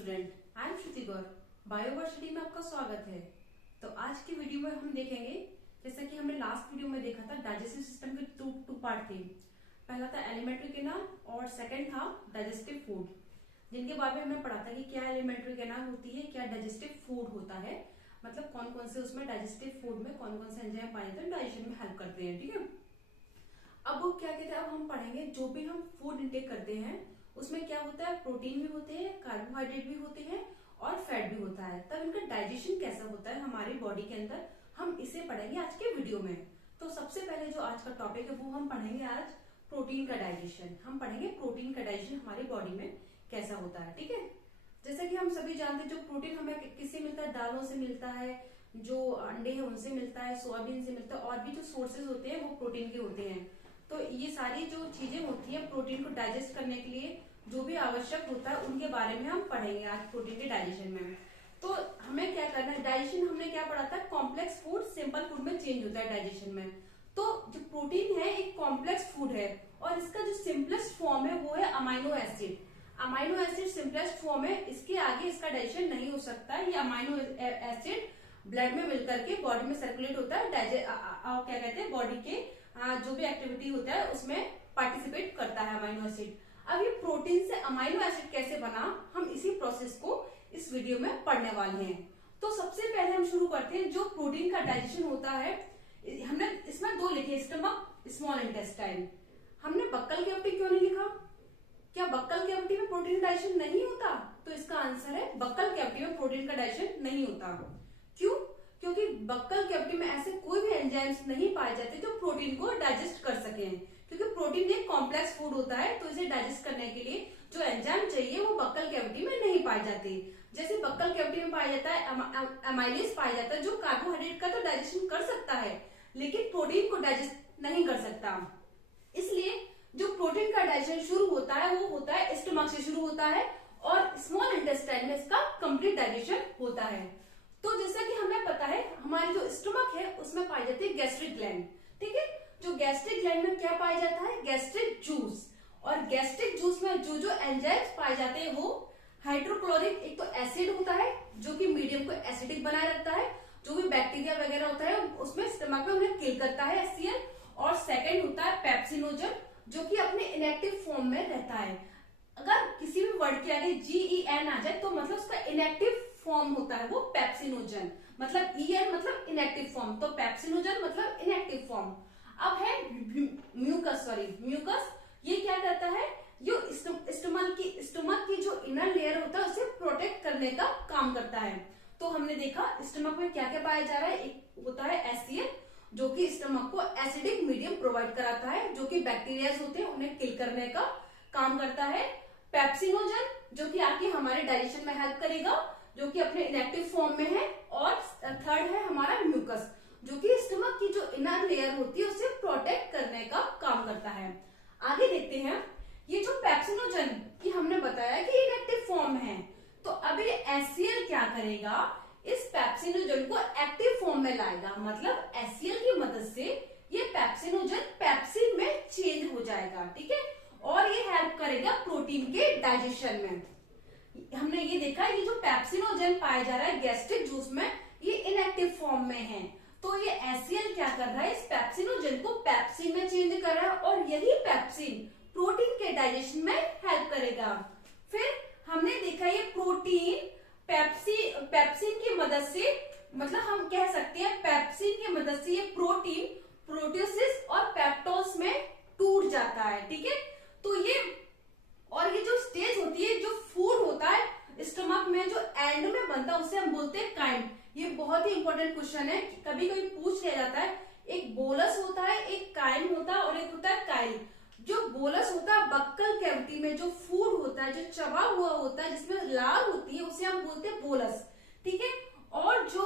Student, I am Shruti Gaur. Bioversity में आपका स्वागत है। तो आज की वीडियो में हम देखेंगे, जैसा कि हमने लास्ट वीडियो में देखा था, डाइजेस्टिव सिस्टम के टू पार्ट थे। पहला था एलिमेंट्री कैनाल और सेकंड था डाइजेस्टिव फूड, जिनके बारे में हमने पढ़ा था कि क्या एलिमेंट्री कैनाल होती है, क्या डाइजेस्टिव फूड होता है, मतलब कौन कौन से उसमें डाइजेस्टिव फूड में कौन कौन से एंजाइम पाए जाते हैं, डाइजेशन में हेल्प करते हैं। ठीक है, अब वो क्या कहते हैं, अब हम पढ़ेंगे जो भी हम फूड इंटेक करते हैं उसमें क्या होता है, प्रोटीन भी होते हैं, कार्बोहाइड्रेट भी होते हैं और फैट भी होता है। तब इनका डाइजेशन कैसा होता है हमारी बॉडी के अंदर, हम इसे पढ़ेंगे आज के वीडियो में। तो सबसे पहले जो आज का टॉपिक है वो हम पढ़ेंगे आज प्रोटीन का डाइजेशन। हम पढ़ेंगे प्रोटीन का डाइजेशन हमारी बॉडी में कैसा होता है। ठीक है, जैसा कि हम सभी जानते हैं जो प्रोटीन हमें किससे मिलता है, दालों से मिलता है, जो अंडे है उनसे मिलता है, सोयाबीन से मिलता है, और भी जो सोर्सेज होते हैं वो प्रोटीन के होते हैं। तो ये सारी जो चीजें होती है प्रोटीन को डाइजेस्ट करने के लिए जो भी आवश्यक होता है उनके बारे में हम पढ़ेंगे आज प्रोटीन के डाइजेशन में। तो हमें क्या करना है, डाइजेशन हमने क्या पढ़ा था, कॉम्प्लेक्स फूड सिंपल फूड में चेंज होता है डाइजेशन में। तो जो प्रोटीन है एक कॉम्प्लेक्स फूड है और इसका जो सिंपलेस्ट फॉर्म है वो है amino acid. Amino acid simplest form है, इसके आगे इसका डाइजेशन नहीं हो सकता। ये अमाइनो एसिड ब्लड में मिलकर के बॉडी में सर्कुलेट होता है, क्या कहते हैं, बॉडी के जो भी एक्टिविटी होता है उसमें पार्टिसिपेट करता है अमाइनो एसिड। अब ये प्रोटीन से अमाइनो एसिड कैसे बना, हम इसी प्रोसेस को इस वीडियो में पढ़ने वाले हैं। तो सबसे पहले हम शुरू करते हैं, जो प्रोटीन का डाइजेशन होता है हमने इसमें दो लिखे, स्टमक, स्मॉल इंटेस्टाइन। हमने बक्कल कैविटी क्यों नहीं लिखा? क्या बक्कल कैविटी में प्रोटीन डाइजेशन नहीं होता? तो इसका आंसर है बक्कल कैविटी में प्रोटीन का डाइजेशन नहीं होता। क्यों? क्योंकि बक्कल कैविटी में ऐसे कोई भी एंजाइम्स नहीं पाए जाते जो प्रोटीन को डाइजेस्ट कर सके। क्योंकि प्रोटीन एक कॉम्प्लेक्स फूड होता है, तो इसे डाइजेस्ट करने के लिए जो एंजाइम चाहिए वो बक्कल कैविटी में नहीं पाए जाते। जैसे बक्कल कैविटी में पाया जाता है एमाइलेज पाया जाता है, जो कार्बोहाइड्रेट का तो डाइजेशन कर सकता है लेकिन प्रोटीन को डाइजेस्ट नहीं कर सकता। इसलिए जो प्रोटीन का डाइजेशन शुरू होता है वो होता है स्टमक से शुरू होता है और स्मॉल इंटेस्टाइन में इसका कंप्लीट डाइजेशन होता है। तो जैसा कि हमें पता है हमारी जो स्टमक है उसमें पाई जाती है गैस्ट्रिक ग्लैंड। ठीक है, जो गैस्ट्रिक ग्लैंड में क्या पाया जाता है, गैस्ट्रिक जूस। और गैस्ट्रिक जूस में जो जो एंजाइम्स पाए जाते हैं वो हाइड्रोक्लोरिक एक तो एसिड होता है जो कि मीडियम को एसिडिक बनाए रखता है, जो भी बैक्टीरिया वगैरह होता है उसमें स्टमक में उन्हें किल करता है HCl। और सेकंड होता है पेप्सिनोजन जो कि अपने इनएक्टिव फॉर्म में रहता है। अगर किसी भी वर्ड के आगे GEN आ जाए तो मतलब उसका इनएक्टिव फॉर्म होता है वो पेप्सिनोजन, मतलब EN मतलब इनएक्टिव फॉर्म, तो पेप्सिनोजन मतलब इनएक्टिव फॉर्म। अब है म्यूकस। ये क्या करता है, जो स्टमक की जो इनर लेयर होता है उसे प्रोटेक्ट करने का काम करता है। तो हमने देखा स्टमक में क्या क्या पाया जा रहा है, एक होता है HCl जो कि स्टमक को एसिडिक मीडियम प्रोवाइड कराता है, जो कि बैक्टीरिया होते हैं उन्हें किल करने का काम करता है। पेप्सिनोजन जो कि आके हमारे डाइजेशन में हेल्प करेगा, जो कि अपने इनएक्टिव फॉर्म में है। और थर्ड है हमारा म्यूकस जो कि स्टमक की जो इनर लेयर होती है उसे प्रोटेक्ट करने का काम करता है। आगे देखते हैं, ये जो पेप्सिनोजन की हमने बताया कि इनएक्टिव फॉर्म है, तो अब ये HCl क्या करेगा, इस पेप्सिनोजन को एक्टिव फॉर्म में लाएगा। मतलब HCl की मदद से ये पेप्सिनोजन पेप्सिन में चेंज हो जाएगा। ठीक है, और ये हेल्प करेगा प्रोटीन के डाइजेशन में। हमने ये देखा ये जो पेप्सिनोजन पाया जा रहा है गैस्ट्रिक जूस में, ये इनएक्टिव फॉर्म में है। तो ये HCl क्या कर रहा है, इस पेप्सिनोजन को पेप्सिन में चेंज कर रहा है और यही पेप्सिन प्रोटीन के डाइजेशन में हेल्प करेगा। फिर हमने देखा ये प्रोटीन पेप्सिन की मदद से, मतलब हम कह सकते हैं पेप्सिन की मदद से ये प्रोटीन प्रोटियोसिस और पेप्टोस में टूट जाता है। ठीक है, तो ये जो स्टेज होती है, जो फूड होता है स्टमक में जो एंड में बनता है उसे हम बोलते हैं काइम। ये बहुत ही इंपॉर्टेंट क्वेश्चन है, कभी कभी पूछ लिया जाता है। एक बोलस होता है, एक काइम होता है और एक होता है काइल। जो बोलस होता है बक्कल कैविटी में जो फूड होता है, जो चबा हुआ होता है जिसमें लार होती है उसे हम बोलते हैं बोलस। ठीक है, और जो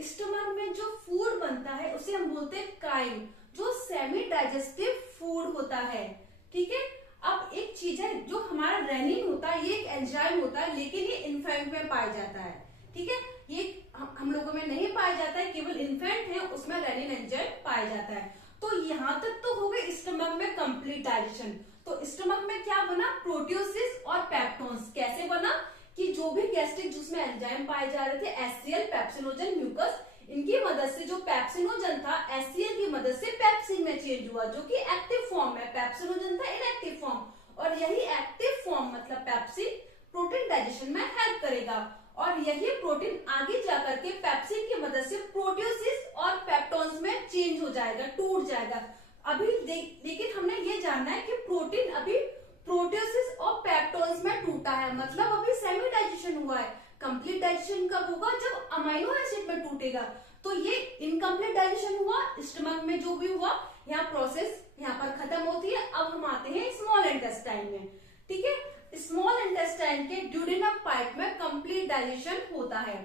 स्टमक में जो फूड बनता है उसे हम बोलते हैं काइम, जो सेमी डाइजेस्टिव फूड होता है। ठीक है, अब एक चीज है जो हमारा रेनिन होता है, ये एक एंजाइम होता है लेकिन ये इन्फेंट में पाया जाता है। ठीक है, ये हम लोगों में नहीं पाया जाता है, केवल इन्फेंट है उसमें रेनिन एंजाइम पाया जाता है। तो यहां तक तो हो गई स्टमक में कंप्लीट डाइजेशन। तो स्टमक में क्या बना, प्रोटियोसिस और पेप्टोन्स। कैसे बना कि जो भी गैस्ट्रिक जूस में एंजाइम पाए जा रहे थे HCl, पेप्सिनोजन, म्यूकस, इनकी मदद से जो पेप्सिनोजन था HCl की मदद से पेप्सिन में चेंज हुआ, जो कि एक्टिव फॉर्म है। पेप्सिनोजन था इनएक्टिव फॉर्म, और यही एक्टिव फॉर्म मतलब पेप्सिन प्रोटीन डाइजेशन में हेल्प करेगा, और यही प्रोटीन आगे जाकर के पेप्सिन की मदद से प्रोटियोसिस और पेप्टोन्स में चेंज हो जाएगा, टूट जाएगा। अभी लेकिन हमने ये जानना है कि प्रोटीन अभी प्रोटियोसिस और पेप्टोन्स में टूटा है, मतलब अभी सेमी डाइजेशन हुआ है। कंप्लीट डाइजेशन कब होगा? जब अमाइनो एसिड में टूटेगा। तो ये इनकम्प्लीट डाइजेशन हुआ, स्टमक में जो भी हुआ, यहाँ प्रोसेस यहाँ पर खत्म होती है। अब हम आते हैं स्मॉल इंटेस्टाइन में, ठीक है। स्मॉल इंटेस्टाइन के ड्यूडेनम पाइप में कंप्लीट डाइजेशन होता है।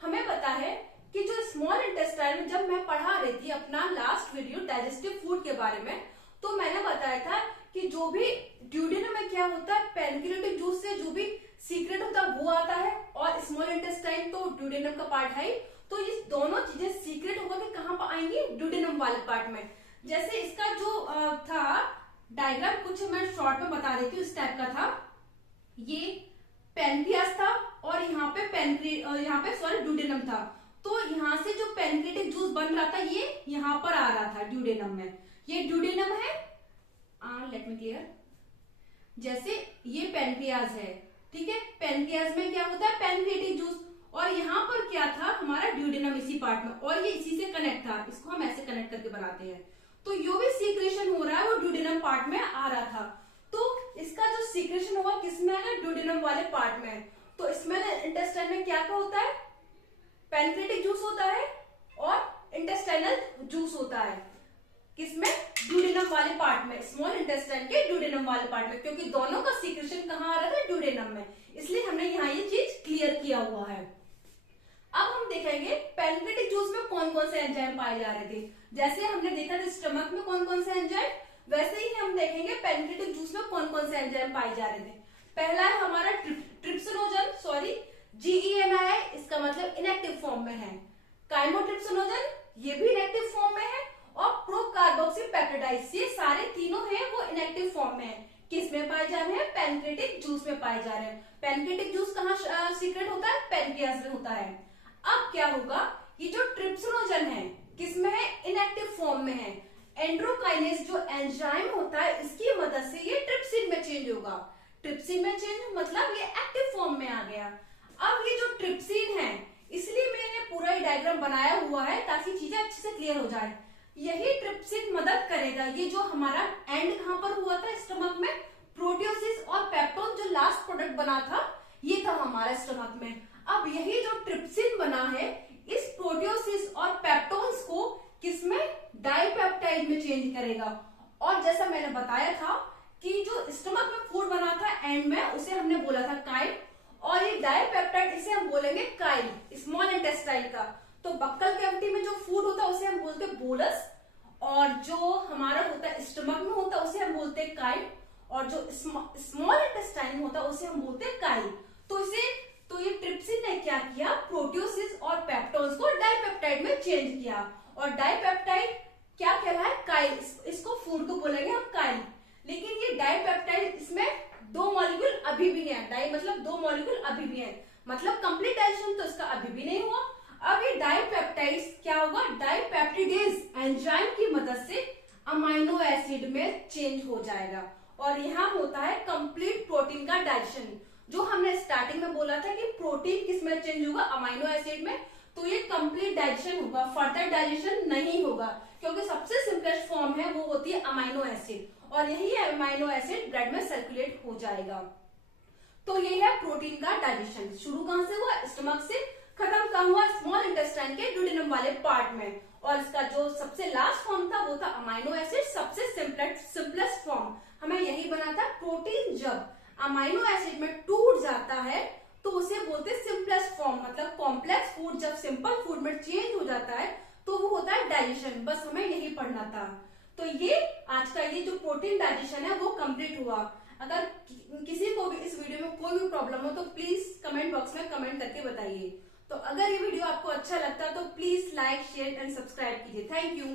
हमें पता है कि जो स्मॉल इंटेस्टाइन में, जब मैं पढ़ा रही थी अपना लास्ट वीडियो डाइजेस्टिव फूड के बारे में, तो मैंने बताया था कि जो भी ड्यूडेनम में क्या होता है, पैनक्रियाटिक जूस से जो भी सीक्रेट होता है वो आता है, और स्मॉल इंटेस्टाइन तो ड्यूडेनम का पार्ट है। तो ये दोनों चीजें सीक्रेट होकर के कहाँ पर आएंगी? ड्यूडेनम वाले पार्ट में। जैसे इसका जो था डायग्राम, कुछ मैं शॉर्ट में बता देती हूँ, इस टाइप का था। ये पैनक्रियास था, और यहाँ पे सॉरी ड्यूडेनम था। तो यहाँ से जो पैनक्रियाटिक जूस बन रहा था ये यहाँ पर आ रहा था ड्यूडेनम में। ये ड्यूडेनम है, लेट मी क्लियर। जैसे ये पैनक्रियाज है, ठीक है। पैनक्रियाज में क्या होता है? पैनक्रियाटिक जूस, और यहाँ पर क्या था? हमारा ड्यूडेनम इसी पार्ट में, और ये इसी से कनेक्ट था। इसको हम ऐसे कनेक्ट करके बनाते हैं। तो जो भी सीक्रेशन हो रहा है वो ड्यूडेनम पार्ट में आ रहा था। तो इसका जो सीक्रेशन हुआ किसमें है? ड्यूडेनम वाले पार्ट में। तो स्मॉल इंटेस्टाइन में क्या होता है? पैनक्रियाटिक जूस होता है और इंटेस्टाइनल जूस होता है। किसमें? ड्यूडेनम वाले पार्ट में, स्मॉल इंटेस्टाइन के ड्यूडेनम वाले पार्ट में, क्योंकि दोनों का सीक्रेशन कहाँ आ रहा था? ड्यूडेनम में। इसलिए हमने यहाँ ये चीज क्लियर किया हुआ है। अब हम देखेंगे पैनक्रियाटिक जूस में कौन कौन से एंजाइम पाए जा रहे थे। जैसे हमने देखा था स्टमक में कौन कौन से एंजाइम, वैसे ही हम देखेंगे पैनक्रियाटिक जूस में कौन कौन से एंजाइम पाए जा रहे थे। पहला है हमारा ट्रिप्सिनोजन, सॉरी GEMI, इसका मतलब इनएक्टिव फॉर्म में है। काइमोट्रिप्सिनोजन, ये भी इनएक्टिव फॉर्म में है, और प्रोकार्बोक्सीपेप्टाइड्स, ये सारे तीनों हैं वो इनएक्टिव फॉर्म में है। किस में पाए जा रहे हैं? पैनक्रियाटिक जूस में पाए जा रहे हैं। पैनक्रियाटिक जूस कहाँ सीक्रेट होता है? पैनक्रियाज में होता है। अब क्या होगा? ये जो ट्रिप्सिनोजन है किसमें है? इनएक्टिव फॉर्म में है। एंड्रोकाइनेज जो एंजाइम होता है इसकी मदद से ये ट्रिप्सिन में चेंज होगा। ट्रिप्सिन में चेंज मतलब ये एक्टिव फॉर्म में आ गया। अब ये जो ट्रिप्सिन है, इसलिए मैंने पूरा ही डायग्राम बनाया हुआ है ताकि चीजें अच्छे से क्लियर हो जाए। यही ट्रिप्सिन मदद करेगा। ये जो हमारा एंड कहां पर हुआ था? स्टमक में। प्रोटियोसिस और पेप्टोन जो लास्ट प्रोडक्ट बना था ये था हमारा स्टमक में। अब यही जो ट्रिप्सिन बना है, इस प्रोटियोसिस और पेप्टोन्स को किसमें? डाइपेप्टाइड में चेंज करेगा। और जैसा मैंने बताया था कि जो स्टमक में फूड बना था एंड में, उसे हमने बोला था काइल, और ये डाइपेप्टाइड इसे हम बोलेंगे काइल, स्मॉल इंटेस्टाइन का। तो बक्कल कैविटी में जो फूड होता है उसे हम बोलते हैं बोलस, और जो हमारा होता है स्टमक में होता है उसे हम बोलते हैं काइल, और जो स्मॉल इंटेस्टाइन में होता है उसे हम बोलते हैं काइल। तो ये ट्रिप्सिन ने क्या किया? प्रोटियोसिस और पेप्टोन्स को डाइपेप्टाइड में चेंज किया, और डाइपेप्टाइड क्या कहलाए? काइल। इसको फूड को बोलेंगे हम काइल। लेकिन ये डाइपेप्टाइड, इसमें दो मॉलिक्यूल अभी भी नहीं है। डाई मतलब दो मॉलिक्यूल अभी भी है, मतलब कंप्लीट डाइजेशन तो इसका अभी भी नहीं हुआ। अब ये डाइपेप्टाइड्स क्या होगा? डाइपेप्टिडेज एंजाइम की मदद से अमाइनो एसिड में चेंज हो जाएगा, और यहाँ होता है कंप्लीट प्रोटीन का डाइजेशन। जो हमने स्टार्टिंग में बोला था कि प्रोटीन किस में चेंज होगा? अमाइनो एसिड में। तो ये कंप्लीट डाइजेशन होगा, फर्दर डाइजेशन नहीं होगा, क्योंकि सबसे सिंपलेस्ट फॉर्म है वो होती है अमाइनो एसिड, और यही अमाइनो एसिड ब्लड में सर्कुलेट हो जाएगा। तो ये है प्रोटीन का डाइजेशन। शुरू कहां से हुआ? स्टमक से। खत्म कहां हुआ? स्मॉल इंटेस्टाइन के ड्यूडेनम वाले पार्ट में। और इसका जो सबसे लास्ट फॉर्म था वो था अमाइनो एसिड, सबसे सिंपलेस्ट फॉर्म। हमें यही बना था। प्रोटीन जब अमाइनो एसिड में टूट जाता है तो उसे बोलते हैं सिंपलेस्ट फॉर्म, मतलब कॉम्प्लेक्स फूड जब सिंपल फूड में चेंज हो जाता है तो वो होता है डाइजेशन। बस हमें यही पढ़ना था। तो ये आज का ये जो प्रोटीन डाइजेशन है वो कंप्लीट हुआ। अगर किसी को भी इस वीडियो में कोई भी प्रॉब्लम हो तो प्लीज कमेंट बॉक्स में कमेंट करके बताइए। तो अगर ये वीडियो आपको अच्छा लगता है तो please like, share and subscribe कीजिए। Thank you.